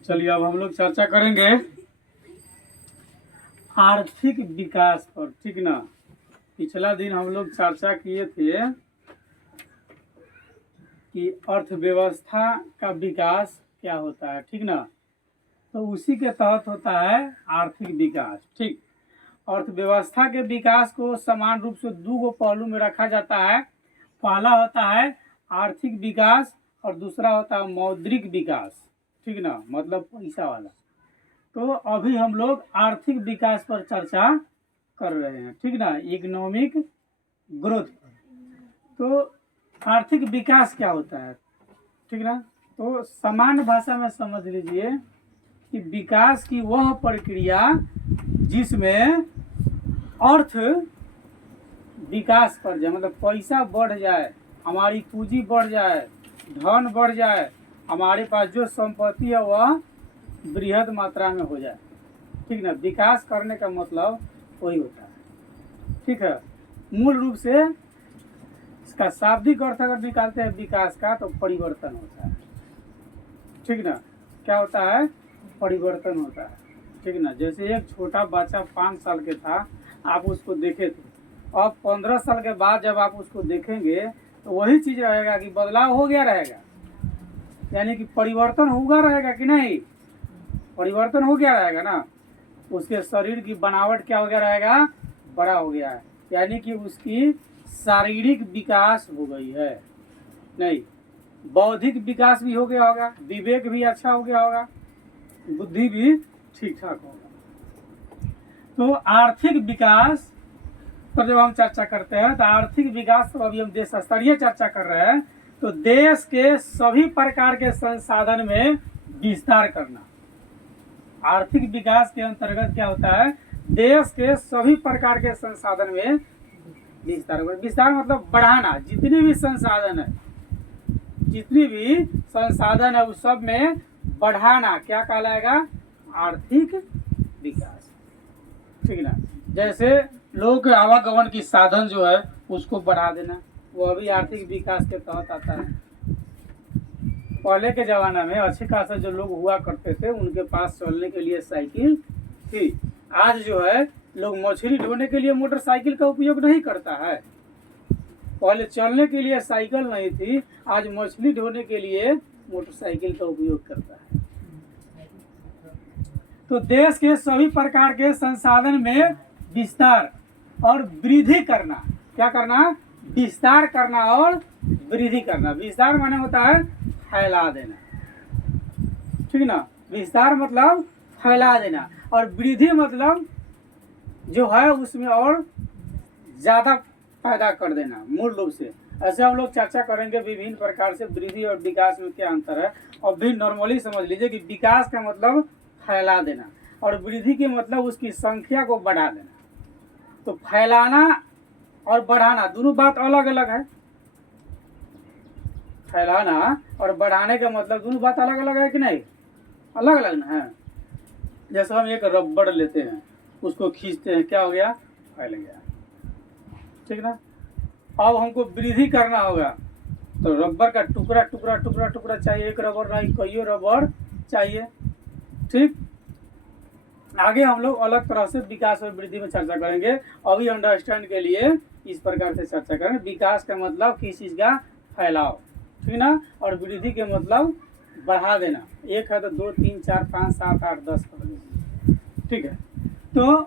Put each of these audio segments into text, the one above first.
चलिए अब हम लोग चर्चा करेंगे आर्थिक विकास पर, ठीक ना। पिछला दिन हम लोग चर्चा किए थे कि अर्थव्यवस्था का विकास क्या होता है, ठीक ना। तो उसी के तहत होता है आर्थिक विकास, ठीक। अर्थव्यवस्था के विकास को समान रूप से दो पहलू में रखा जाता है। पहला होता है आर्थिक विकास और दूसरा होता है मौद्रिक विकास, ठीक ना, मतलब पैसा वाला। तो अभी हम लोग आर्थिक विकास पर चर्चा कर रहे हैं, ठीक ना, इकोनॉमिक ग्रोथ पर। तो आर्थिक विकास क्या होता है, ठीक ना। तो सामान्य भाषा में समझ लीजिए कि विकास की वह प्रक्रिया जिसमें अर्थ विकास कर जाए, मतलब पैसा बढ़ जाए, हमारी पूंजी बढ़ जाए, धन बढ़ जाए, हमारे पास जो संपत्ति है वह बृहद मात्रा में हो जाए, ठीक ना। विकास करने का मतलब वही होता है, ठीक है। मूल रूप से इसका शाब्दिक अर्थ अगर निकालते हैं विकास का तो परिवर्तन होता है, ठीक ना। क्या होता है? परिवर्तन होता है, ठीक ना। जैसे एक छोटा बच्चा 5 साल के था, आप उसको देखे थे, अब 15 साल के बाद जब आप उसको देखेंगे तो वही चीज रहेगा कि बदलाव हो गया रहेगा, यानी कि परिवर्तन होगा रहेगा कि नहीं, परिवर्तन हो गया रहेगा ना। उसके शरीर की बनावट क्या हो गया रहेगा, बड़ा हो गया है, यानी कि उसकी शारीरिक विकास हो गई है। नहीं, बौद्धिक विकास भी हो गया होगा, विवेक भी अच्छा हो गया होगा, बुद्धि भी ठीक ठाक होगा। तो आर्थिक विकास पर जब हम चर्चा करते हैं तो आर्थिक विकास तो अभी हम देश स्तरीय चर्चा कर रहे हैं, तो देश के सभी प्रकार के संसाधन में विस्तार करना। आर्थिक विकास के अंतर्गत क्या होता है, देश के सभी प्रकार के संसाधन में विस्तार। विस्तार मतलब बढ़ाना, जितने भी संसाधन है, जितनी भी संसाधन है उस सब में बढ़ाना क्या कहलाएगा, आर्थिक विकास, ठीक ना। जैसे लोगों के आवागमन की साधन जो है उसको बढ़ा देना, वो भी आर्थिक विकास के तहत आता है। पहले के जमाना में अच्छे खासे जो लोग हुआ करते थे उनके पास चलने के लिए साइकिल थी। आज जो है लोग मछली ढोने के लिए मोटरसाइकिल का उपयोग नहीं करता है। पहले चलने के लिए साइकिल नहीं थी, आज मछली ढोने के लिए मोटरसाइकिल का उपयोग करता है। तो देश के सभी प्रकार के संसाधन में विस्तार और वृद्धि करना, क्या करना, विस्तार करना और वृद्धि करना। विस्तार माने होता है फैला देना, ठीक ना। विस्तार मतलब फैला देना और वृद्धि मतलब जो है उसमें और ज्यादा पैदा कर देना, मूल रूप से। ऐसे हम लोग चर्चा करेंगे विभिन्न प्रकार से वृद्धि और विकास में क्या अंतर है। और भी नॉर्मली समझ लीजिए कि विकास का मतलब फैला देना और वृद्धि के मतलब उसकी संख्या को बढ़ा देना। तो फैलाना और बढ़ाना दोनों बात अलग अलग है। फैलाना और बढ़ाने का मतलब दोनों बात अलग अलग है कि नहीं, अलग अलग ना है। जैसे हम एक रबड़ लेते हैं, उसको खींचते हैं, क्या हो गया, फैल गया, ठीक ना। अब हमको वृद्धि करना होगा तो रबर का टुकड़ा टुकड़ा टुकड़ा टुकड़ा चाहिए, एक रबर नहीं कईयों रबर चाहिए, ठीक। आगे हम लोग अलग तरह से विकास और वृद्धि में चर्चा करेंगे। अभी अंडरस्टैंड के लिए इस प्रकार से चर्चा करेंगे। विकास का मतलब किसी चीज का फैलाव, ठीक ना, और वृद्धि के मतलब बढ़ा देना। एक है तो 2 3 4 5 7 8 10 कर लीजिए, ठीक है। तो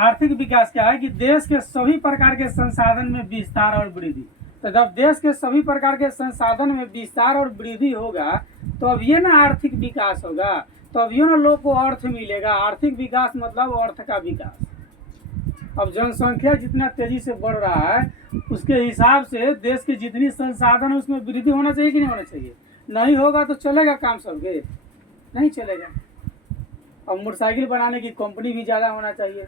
आर्थिक विकास क्या है कि देश के सभी प्रकार के संसाधन में विस्तार और वृद्धि। तो जब देश के सभी प्रकार के संसाधन में विस्तार और वृद्धि होगा तो अब ये ना आर्थिक विकास होगा, तो अब ये ना लोग को अर्थ मिलेगा। आर्थिक विकास मतलब अर्थ का विकास। अब जनसंख्या जितना तेजी से बढ़ रहा है उसके हिसाब से देश के जितनी संसाधन है उसमें वृद्धि होना चाहिए कि नहीं होना चाहिए। नहीं होगा तो चलेगा काम सबके, नहीं चलेगा। अब मोटरसाइकिल बनाने की कंपनी भी ज़्यादा होना चाहिए,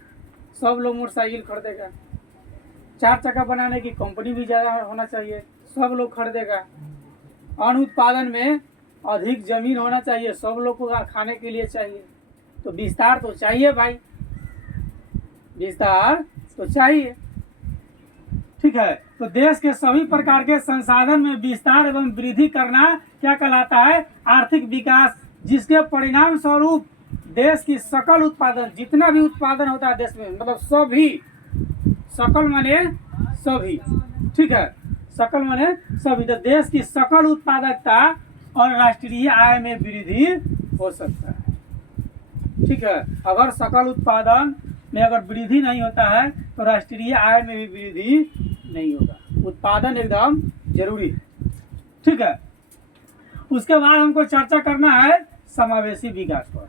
सब लोग मोटरसाइकिल खरीदेगा। 4 चक्का बनाने की कंपनी भी ज़्यादा होना चाहिए, सब लोग खरीदेगा। अन्न उत्पादन में अधिक जमीन होना चाहिए, सब लोग को खाने के लिए चाहिए। तो विस्तार तो चाहिए भाई, विस्तार तो चाहिए, ठीक है। तो देश के सभी प्रकार के संसाधन में विस्तार एवं वृद्धि करना क्या कहलाता है? आर्थिक विकास, जिसके परिणाम स्वरूप देश की सकल उत्पादन, जितना भी उत्पादन होता है देश में, मतलब सभी, सकल माने सभी, ठीक है, सकल माने सभी, तो देश की सकल उत्पादकता और राष्ट्रीय आय में वृद्धि हो सकता है। ठीक है, अगर सकल उत्पादन में अगर वृद्धि नहीं होता है तो राष्ट्रीय आय में भी वृद्धि नहीं होगा। उत्पादन एकदम जरूरी है। ठीक है, उसके बाद हमको चर्चा करना है समावेशी विकास पर।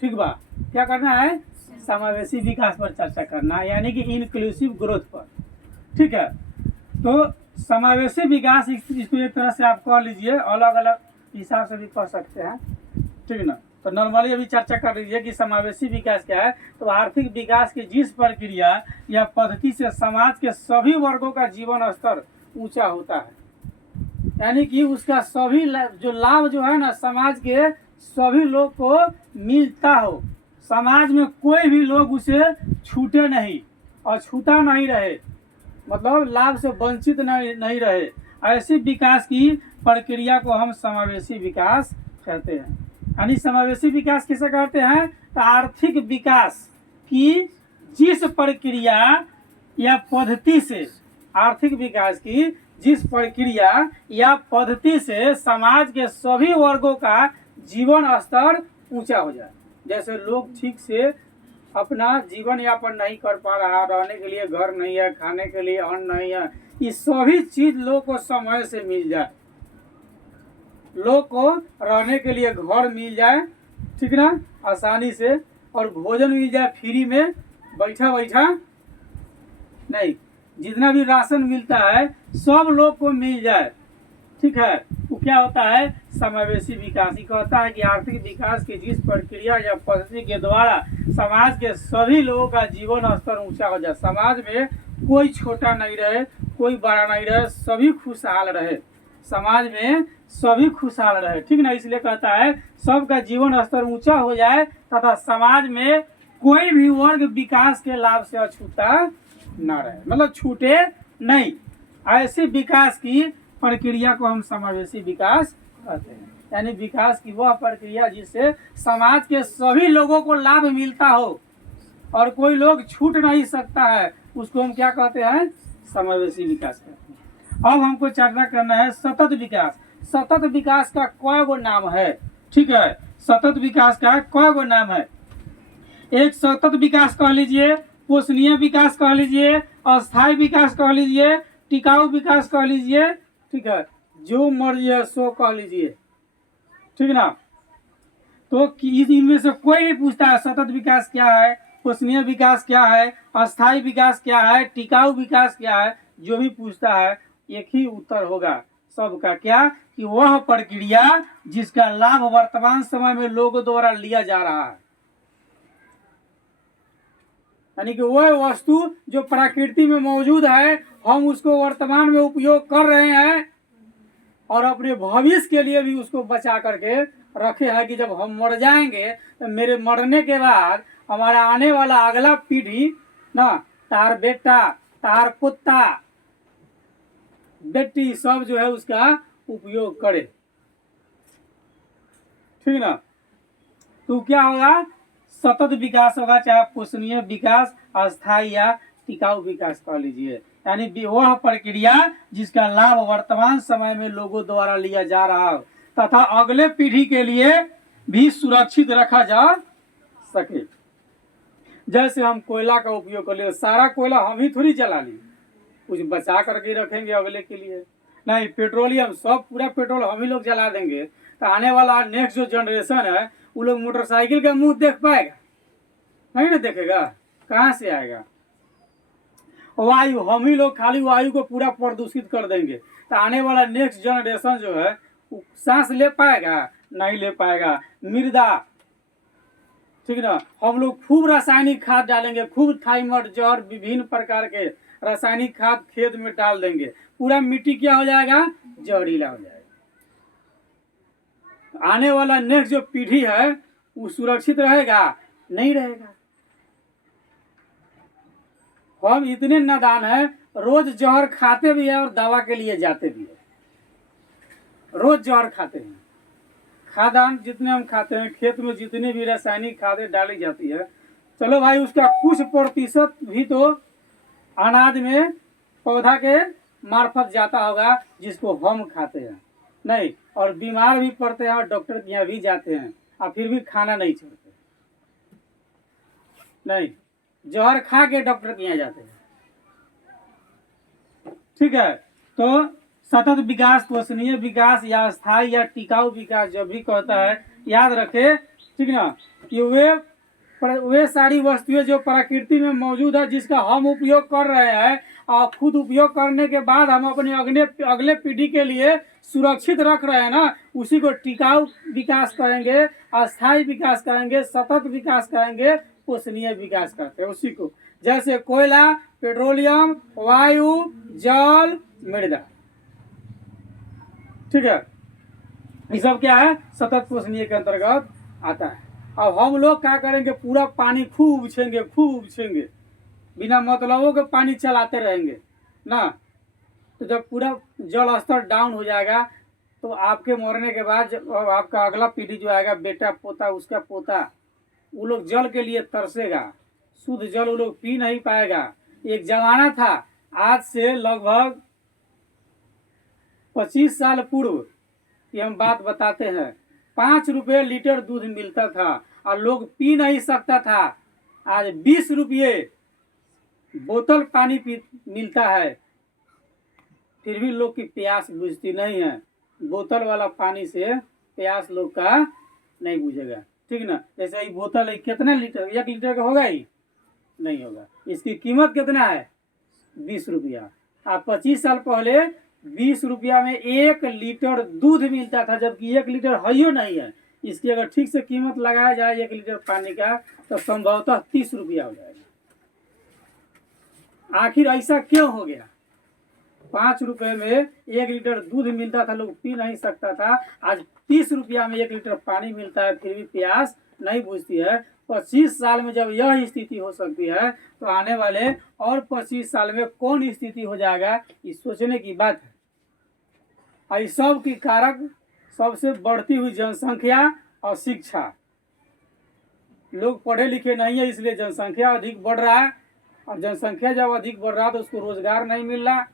ठीक बा, क्या करना है? समावेशी विकास पर चर्चा करना है, यानी कि इंक्लूसिव ग्रोथ पर। ठीक है, तो समावेशी विकास इसको एक तरह से आप कह लीजिए, अलग अलग हिसाब से भी कह सकते हैं। ठीक ना, तो नॉर्मली अभी चर्चा कर लीजिए कि समावेशी विकास क्या है। तो आर्थिक विकास की जिस प्रक्रिया या पद्धति से समाज के सभी वर्गों का जीवन स्तर ऊंचा होता है, यानी कि उसका सभी जो लाभ जो है ना, समाज के सभी लोग को मिलता हो, समाज में कोई भी लोग उसे छूटे नहीं और छूटा नहीं रहे, मतलब लाभ से वंचित नहीं रहे, ऐसी विकास की प्रक्रिया को हम समावेशी विकास कहते हैं। यानी समावेशी विकास किसे कहते हैं? तो आर्थिक विकास की जिस प्रक्रिया या पद्धति से, आर्थिक विकास की जिस प्रक्रिया या पद्धति से समाज के सभी वर्गों का जीवन स्तर ऊंचा हो जाए। जैसे लोग ठीक से अपना जीवन यापन नहीं कर पा रहा, रहने के लिए घर नहीं है, खाने के लिए अन्न नहीं है, ये सभी चीज लोग को समय से मिल जाए, लोग को रहने के लिए घर मिल जाए, ठीक ना, आसानी से, और भोजन मिल जाए फ्री में, बैठा बैठा नहीं, जितना भी राशन मिलता है सब लोग को मिल जाए। ठीक है, वो क्या होता है? समावेशी विकास। ही कहता है कि आर्थिक विकास की जिस प्रक्रिया या पद्धति के द्वारा समाज के सभी लोगों का जीवन स्तर ऊंचा हो जाए, समाज में कोई छोटा नहीं रहे, कोई बड़ा नहीं रहे, सभी खुशहाल रहे, समाज में सभी खुशहाल रहे। ठीक ना, इसलिए कहता है सबका जीवन स्तर ऊंचा हो जाए तथा समाज में कोई भी वर्ग विकास के लाभ से अछूता ना रहे, मतलब छूटे नहीं। ऐसी विकास की प्रक्रिया को हम समावेशी विकास कहते हैं। यानी विकास की वह प्रक्रिया जिससे समाज के सभी लोगों को लाभ मिलता हो और कोई लोग छूट नहीं सकता है, उसको हम क्या कहते हैं? समावेशी विकास कहते हैं। अब हमको चर्चा करना है सतत विकास। सतत विकास का कई गो नाम है। ठीक है, सतत विकास का कई गो नाम है। एक सतत विकास कह लीजिए, पोषणीय विकास कह लीजिए, अस्थायी विकास कह लीजिए, टिकाऊ विकास कह लीजिए। ठीक है, जो मर्जी है सो कह लीजिए। ठीक ना, तो इनमें से कोई भी पूछता है सतत विकास क्या है, पोषणीय विकास क्या है, अस्थायी विकास क्या है, टिकाऊ विकास क्या है, जो भी पूछता है एक ही उत्तर होगा सबका, क्या? कि वह प्रक्रिया जिसका लाभ वर्तमान समय में लोगों द्वारा लिया जा रहा है, यानी कि वह वस्तु जो प्रकृति में मौजूद है, हम उसको वर्तमान में उपयोग कर रहे हैं और अपने भविष्य के लिए भी उसको बचा करके रखे हैं कि जब हम मर जाएंगे तो मेरे मरने के बाद हमारा आने वाला अगला पीढ़ी ना, तार बेटा, तार कुत्ता, बेटी, सब जो है उसका उपयोग करे। ठीक ना, तो क्या होगा? सतत विकास होगा, चाहे पोषणीय विकास, अस्थायी या टिकाऊ विकास कह लीजिए। यानी वह प्रक्रिया जिसका लाभ वर्तमान समय में लोगों द्वारा लिया जा रहा हो तथा अगले पीढ़ी के लिए भी सुरक्षित रखा जा सके। जैसे हम कोयला का उपयोग कर लिए, सारा कोयला हम ही थोड़ी जला लिए, कुछ बचा करके रखेंगे अगले के लिए। नहीं, पेट्रोलियम सब पूरा पेट्रोल हम ही लोग जला देंगे तो आने वाला नेक्स्ट जो जनरेशन है वो लोग मोटरसाइकिल का मुंह देख पाएगा? नहीं ना देखेगा, कहाँ से आएगा? वायु हम ही लोग खाली वायु को पूरा प्रदूषित कर देंगे तो आने वाला नेक्स्ट जनरेशन जो है वो सांस ले पाएगा? नहीं ले पाएगा। मृदा, ठीक ना, हम लोग खूब रासायनिक खाद डालेंगे, खूब थाइमर, जहर, विभिन्न प्रकार के रासायनिक खाद खेत में डाल देंगे, पूरा मिट्टी क्या हो जाएगा? जहरीला हो जाएगा। आने वाला नेक्स्ट जो पीढ़ी है वो सुरक्षित रहेगा? नहीं रहेगा। हम इतने नादान हैं, रोज जहर खाते भी हैं और दवा के लिए जाते भी हैं। रोज जहर खाते हैं। खाद्यान्न जितने हम खाते हैं, खेत में जितनी भी रासायनिक खादें डाली जाती है, चलो भाई उसका कुछ प्रतिशत भी तो अनाज में पौधा के मार्फत जाता होगा जिसको हम खाते हैं। नहीं, और बीमार भी पड़ते हैं और डॉक्टर के यहाँ भी जाते हैं और फिर भी खाना नहीं छोड़ते। नहीं, जहर खा के डॉक्टर के यहाँ जाते हैं। ठीक है, तो सतत विकास, पोषणीय विकास या स्थायी या टिकाऊ विकास जब भी कहता है, याद रखे, ठीक ना, कि वे सारी वस्तुएं जो प्रकृति में मौजूद है, जिसका हम उपयोग कर रहे हैं और खुद उपयोग करने के बाद हम अपने अगले पीढ़ी के लिए सुरक्षित रख रहे हैं ना, उसी को टिकाऊ विकास कहेंगे, अस्थायी विकास कहेंगे, सतत विकास कहेंगे, पोषणीय विकास कहते हैं उसी को। जैसे कोयला, पेट्रोलियम, वायु, जल, मृदा। ठीक है, ये सब क्या है, सतत पोषणीय के अंतर्गत आता है। अब हम लोग क्या करेंगे, पूरा पानी खूब उछेंगे, बिना मतलबों के पानी चलाते रहेंगे ना, तो जब पूरा जल स्तर डाउन हो जाएगा तो आपके मरने के बाद जब आपका अगला पीढ़ी जो आएगा, बेटा पोता, उसका पोता, वो लोग जल के लिए तरसेगा, शुद्ध जल वो लोग पी नहीं पाएगा। एक जमाना था, आज से लगभग 25 साल पूर्व की हम बात बताते हैं, 5 रुपये लीटर दूध मिलता था और लोग पी नहीं सकता था। आज 20 रुपये बोतल पानी मिलता है, फिर भी लोग की प्यास बुझती नहीं है। बोतल वाला पानी से प्यास लोग का नहीं बुझेगा, ठीक ना। जैसे ये बोतल है, कितना लीटर, 1 लीटर का होगा ही नहीं होगा। इसकी कीमत कितना है, 20 रुपया। आप 25 साल पहले 20 रुपया में 1 लीटर दूध मिलता था, जबकि 1 लीटर है ही नहीं है। इसकी अगर ठीक से कीमत लगाया जाए 1 लीटर पानी का, तो संभवतः 30 रुपया हो जाएगा। आखिर ऐसा क्यों हो गया? 5 रुपए में 1 लीटर दूध मिलता था, लोग पी नहीं सकता था। आज 30 रुपया में 1 लीटर पानी मिलता है, फिर भी प्यास नहीं बुझती है। 25 साल में जब यह स्थिति हो सकती है, तो आने वाले और 25 साल में कौन स्थिति हो जाएगा, ये सोचने की बात है। इस सब की कारक सबसे बढ़ती हुई जनसंख्या और शिक्षा। लोग पढ़े लिखे नहीं है, इसलिए जनसंख्या अधिक बढ़ रहा है, और जनसंख्या जब अधिक बढ़ रहा है तो उसको रोजगार नहीं मिल रहा,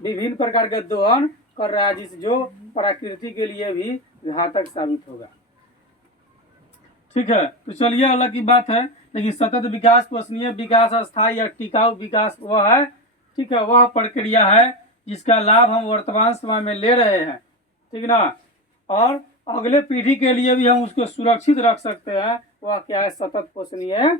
विभिन्न प्रकार के दोहन कर रहा है, जो प्रकृति के लिए भी घातक साबित होगा। ठीक है, तो चलिए अलग की बात है, लेकिन सतत विकास, पोषणीय विकास, अस्थायी या टिकाऊ विकास वह है, ठीक है, वह प्रक्रिया है जिसका लाभ हम वर्तमान समय में ले रहे हैं, ठीक ना, और अगले पीढ़ी के लिए भी हम उसको सुरक्षित रख सकते हैं। वह क्या है, सतत पोषणीय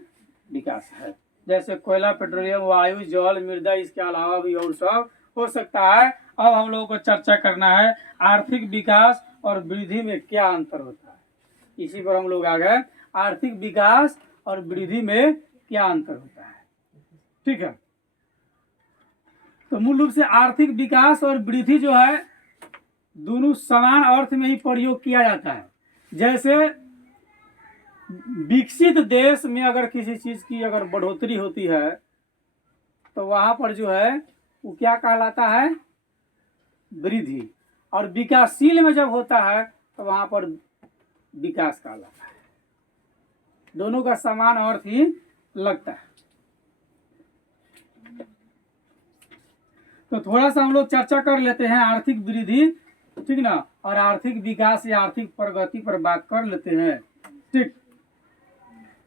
विकास है। जैसे कोयला, पेट्रोलियम, वायु, जल, मृदा, इसके अलावा भी और सब हो सकता है। अब हम लोगों को चर्चा करना है आर्थिक विकास और वृद्धि में क्या अंतर होता है, इसी पर हम लोग आ गए। आर्थिक विकास और वृद्धि में क्या अंतर होता है, ठीक है। तो मूल रूप से आर्थिक विकास और वृद्धि जो है, दोनों समान अर्थ में ही प्रयोग किया जाता है। जैसे विकसित देश में अगर किसी चीज की अगर बढ़ोतरी होती है, तो वहां पर जो है वो क्या कहलाता है, वृद्धि। और विकासशील में जब होता है तो वहां पर विकास कहलाता है। दोनों का समान अर्थ ही लगता है। तो थोड़ा सा हम लोग चर्चा कर लेते हैं आर्थिक वृद्धि, ठीक ना, और आर्थिक विकास या आर्थिक प्रगति पर बात कर लेते हैं, ठीक।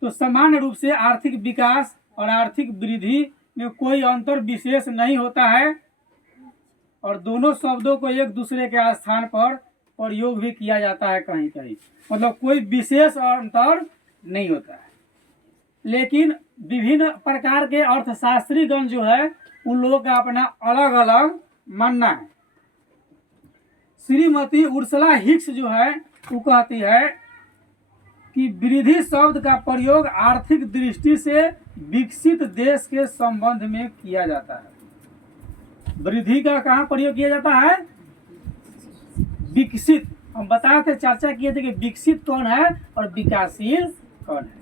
तो सामान्य रूप से आर्थिक विकास और आर्थिक वृद्धि में कोई अंतर विशेष नहीं होता है, और दोनों शब्दों को एक दूसरे के स्थान पर प्रयोग भी किया जाता है कहीं कहीं, मतलब कोई विशेष अंतर नहीं होता है। लेकिन विभिन्न प्रकार के अर्थशास्त्री गण जो है, उन लोगों का अपना अलग अलग मानना है। श्रीमती उर्सला हिक्स जो है वो कहती है कि वृद्धि शब्द का प्रयोग आर्थिक दृष्टि से विकसित देश के संबंध में किया जाता है। वृद्धि का कहाँ प्रयोग किया जाता है, विकसित। हम बताए थे, चर्चा किए थे कि विकसित कौन है और विकासशील कौन है।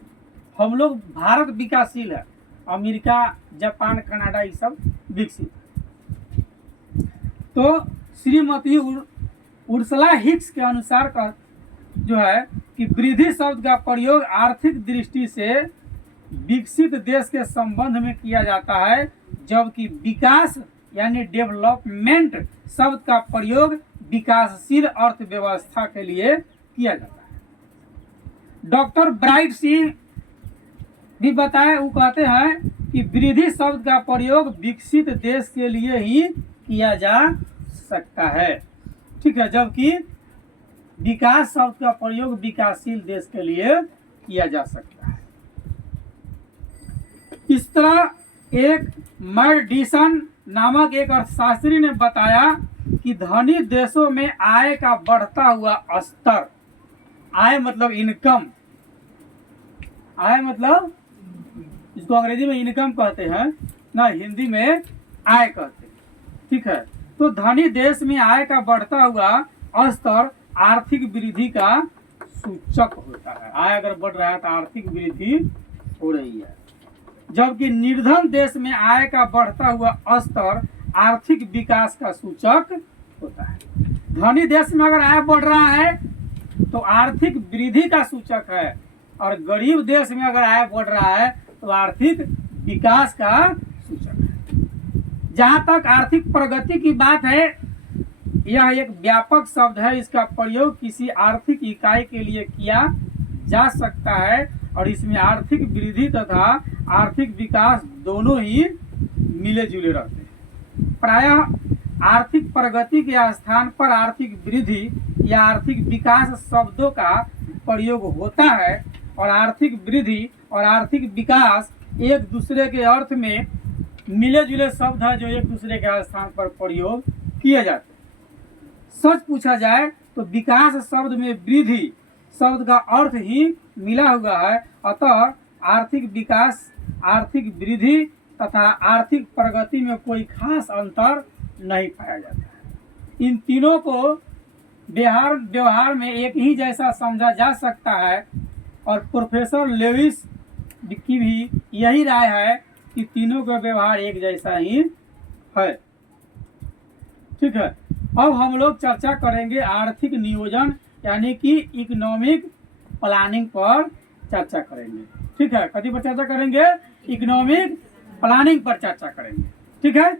हम लोग भारत विकासशील है, अमेरिका, जापान, कनाडा ये सब विकसित। तो श्रीमती उर्सला हिक्स के अनुसार का जो है कि वृद्धि शब्द का प्रयोग आर्थिक दृष्टि से विकसित देश के संबंध में किया जाता है, जबकि विकास यानी डेवलपमेंट शब्द का प्रयोग विकासशील अर्थव्यवस्था के लिए किया जाता है। डॉक्टर ब्राइट सिंह भी बताए, वो कहते हैं कि वृद्धि शब्द का प्रयोग विकसित देश के लिए ही किया जा सकता है, ठीक है, जबकि विकास शब्द का प्रयोग विकासशील देश के लिए किया जा सकता है। इस तरह एक मैडिसन नामक एक अर्थशास्त्री ने बताया कि धनी देशों में आय का बढ़ता हुआ स्तर, आय मतलब इनकम, आय मतलब इसको अंग्रेजी में इनकम कहते हैं ना, हिंदी में आय कहते हैं, ठीक है। तो धनी देश में आय का बढ़ता हुआ स्तर आर्थिक वृद्धि का सूचक होता है। आय अगर बढ़ रहा है तो आर्थिक वृद्धि हो रही है, जबकि निर्धन देश में आय का बढ़ता हुआ स्तर आर्थिक विकास का सूचक होता है। धनी देश में अगर आय बढ़ रहा है तो आर्थिक वृद्धि का सूचक है, और गरीब देश में अगर आय बढ़ रहा है तो आर्थिक विकास का सूचक है। जहाँ तक आर्थिक प्रगति की बात है, यह एक व्यापक शब्द है। इसका प्रयोग किसी आर्थिक इकाई के लिए किया जा सकता है, और इसमें आर्थिक वृद्धि तथा आर्थिक विकास दोनों ही मिले जुले रहते हैं। प्रायः आर्थिक प्रगति के स्थान पर आर्थिक वृद्धि या आर्थिक विकास शब्दों का प्रयोग होता है, और आर्थिक वृद्धि और आर्थिक विकास एक दूसरे के अर्थ में मिले जुले शब्द है, जो एक दूसरे के स्थान पर प्रयोग किए जाते हैं। सच पूछा जाए तो विकास शब्द में वृद्धि शब्द का अर्थ ही मिला हुआ है, अतः आर्थिक विकास, आर्थिक वृद्धि तथा आर्थिक प्रगति में कोई खास अंतर नहीं पाया जाता है। इन तीनों को व्यवहार में एक ही जैसा समझा जा सकता है, और प्रोफेसर लेविस की भी यही राय है कि तीनों का व्यवहार एक जैसा ही है, ठीक है। अब हम लोग चर्चा करेंगे आर्थिक नियोजन यानी कि इकोनॉमिक प्लानिंग पर चर्चा करेंगे, ठीक है। कथी पर चर्चा करेंगे? इकोनॉमिक प्लानिंग पर चर्चा करेंगे, ठीक है।